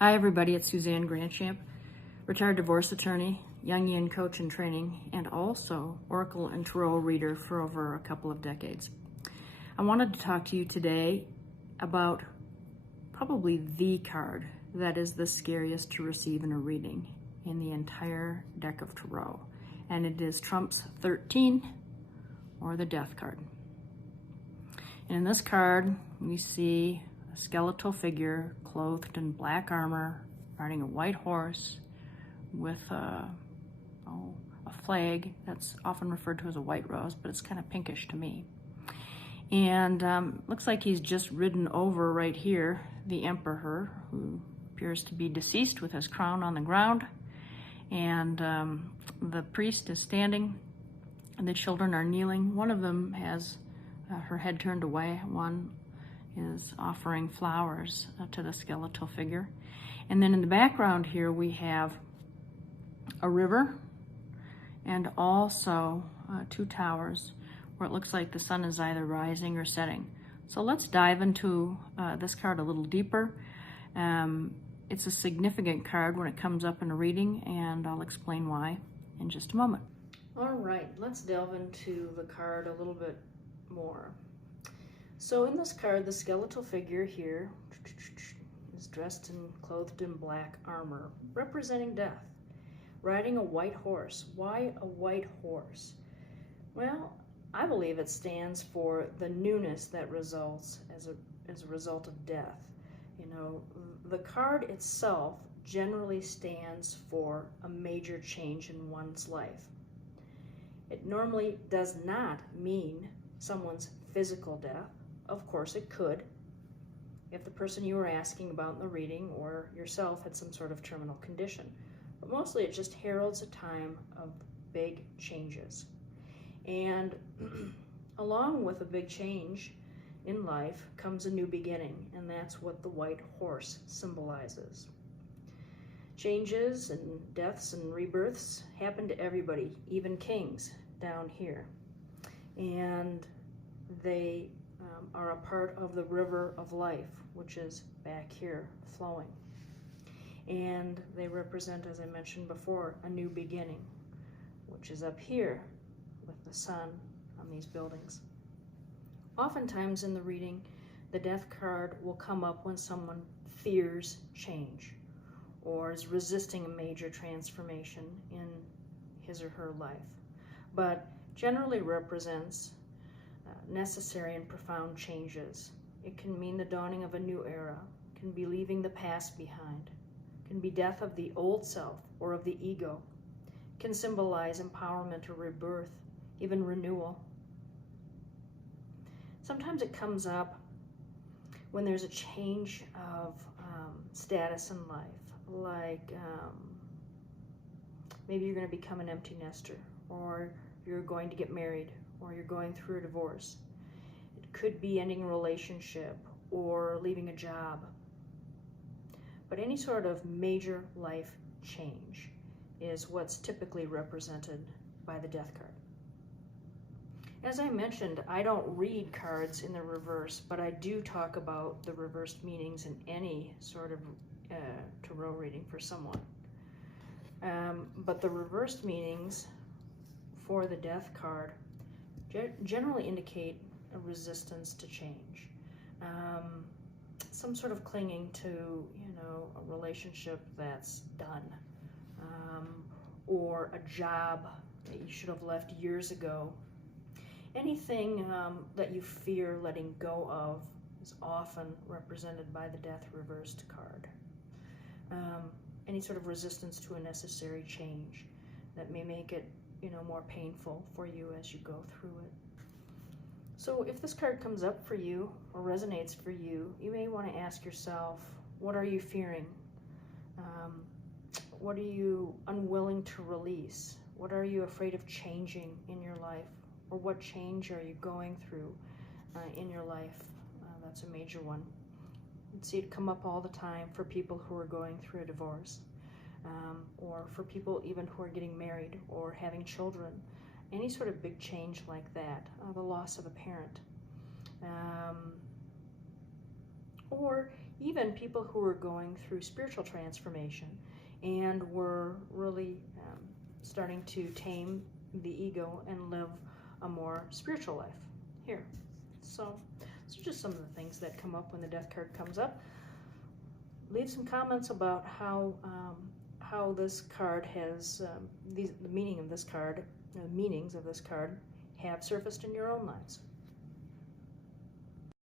Hi everybody, it's Suzanne Grandchamp, retired divorce attorney, Jungian coach in training, and also Oracle and Tarot reader for over a couple of decades. I wanted to talk to you today about probably the card that is the scariest to receive in a reading in the entire deck of Tarot, and it is Trump's 13, or the Death card. And in this card, we see a skeletal figure clothed in black armor, riding a white horse with a flag that's often referred to as a white rose, but it's kind of pinkish to me. And looks like he's just ridden over right here the emperor, who appears to be deceased with his crown on the ground. And the priest is standing, and the children are kneeling. One of them has her head turned away. One is offering flowers to the skeletal figure. And then in the background here we have a river and also two towers where it looks like the sun is either rising or setting. So let's dive into this card a little deeper. It's a significant card when it comes up in a reading, and I'll explain why in just a moment. All right, let's delve into the card a little bit more. So in this card, the skeletal figure here is dressed and clothed in black armor, representing death, riding a white horse. Why a white horse? Well, I believe it stands for the newness that results as a result of death. You know, the card itself generally stands for a major change in one's life. It normally does not mean someone's physical death. Of course it could, if the person you were asking about in the reading or yourself had some sort of terminal condition. But mostly it just heralds a time of big changes. And along with a big change in life comes a new beginning, and that's what the white horse symbolizes. Changes and deaths and rebirths happen to everybody, even kings down here. And they are a part of the river of life, which is back here flowing. And they represent, as I mentioned before, a new beginning, which is up here with the sun on these buildings. Oftentimes in the reading, the death card will come up when someone fears change or is resisting a major transformation in his or her life, but generally represents necessary and profound changes. It can mean the dawning of a new era, can be leaving the past behind, can be death of the old self or of the ego, can symbolize empowerment or rebirth, even renewal. Sometimes it comes up when there's a change of status in life, like maybe you're going to become an empty nester, or you're going to get married, or you're going through a divorce. It could be ending a relationship or leaving a job. But any sort of major life change is what's typically represented by the death card. As I mentioned, I don't read cards in the reverse, but I do talk about the reversed meanings in any sort of tarot reading for someone. But the reversed meanings for the death card generally indicate a resistance to change, some sort of clinging to, a relationship that's done, or a job that you should have left years ago. Anything that you fear letting go of is often represented by the death reversed card. Any sort of resistance to a necessary change that may make it more painful for you as you go through it. So if this card comes up for you or resonates for you, you may want to ask yourself, what are you fearing? What are you unwilling to release? What are you afraid of changing in your life? Or what change are you going through in your life? That's a major one. You'd see it come up all the time for people who are going through a divorce. Or for people even who are getting married or having children, any sort of big change like that, the loss of a parent. Or even people who are going through spiritual transformation and were really starting to tame the ego and live a more spiritual life here. So just some of the things that come up when the death card comes up. Leave some comments about how this card has the meaning of this card, the meanings of this card have surfaced in your own lives.